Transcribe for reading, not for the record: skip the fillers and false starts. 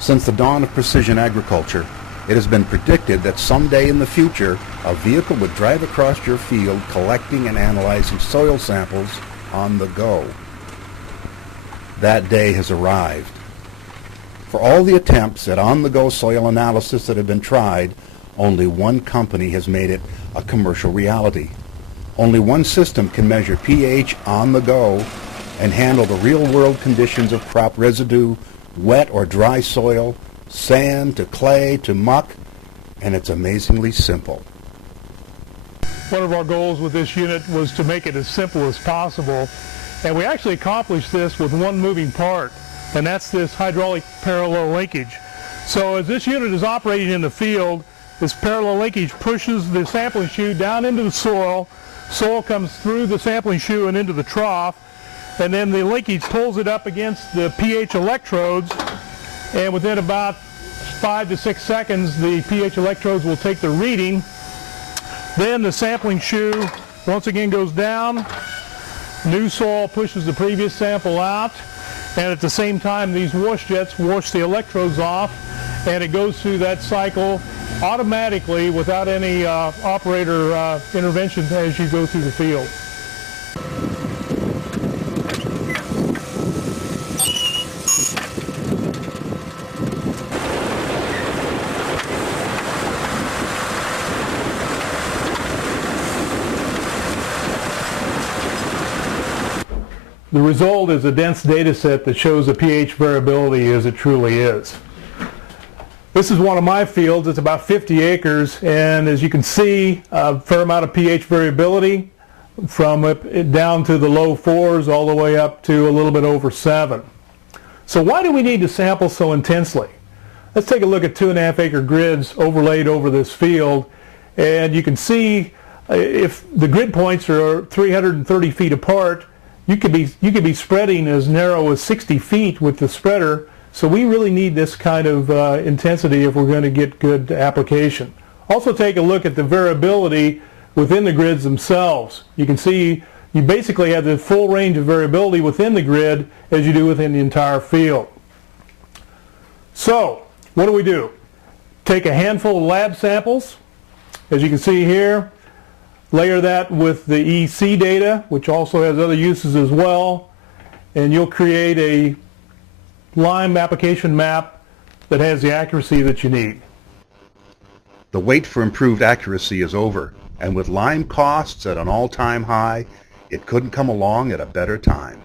Since the dawn of precision agriculture, it has been predicted that someday in the future, a vehicle would drive across your field collecting and analyzing soil samples on the go. That day has arrived. For all the attempts at on-the-go soil analysis that have been tried, only one company has made it a commercial reality. Only one system can measure pH on the go and handle the real-world conditions of crop residue, wet or dry soil, sand to clay to muck, and it's amazingly simple. One of our goals with this unit was to make it as simple as possible, and we actually accomplished this with one moving part, and that's this hydraulic parallel linkage. So as this unit is operating in the field, this parallel linkage pushes the sampling shoe down into the soil. Soil comes through the sampling shoe and into the trough, and then the linkage pulls it up against the pH electrodes, and within about 5 to 6 seconds the pH electrodes will take the reading. Then the sampling shoe once again goes down, new soil pushes the previous sample out, and at the same time these wash jets wash the electrodes off, and it goes through that cycle automatically without any operator intervention as you go through the field. The result is a dense data set that shows the pH variability as it truly is. This is one of my fields. It's about 50 acres, and as you can see, a fair amount of pH variability from down to the low 4s all the way up to a little bit over 7. So why do we need to sample so intensely? Let's take a look at 2.5 acre grids overlaid over this field, and you can see if the grid points are 330 feet apart, you could be spreading as narrow as 60 feet with the spreader. So we really need this kind of intensity if we're going to get good application. Also take a look at the variability within the grids themselves. You can see you basically have the full range of variability within the grid as you do within the entire field. So what do? Take a handful of lab samples, as you can see here, layer that with the EC data, which also has other uses as well, and you'll create a Lime application map that has the accuracy that you need. The wait for improved accuracy is over, and with Lime costs at an all-time high, it couldn't come along at a better time.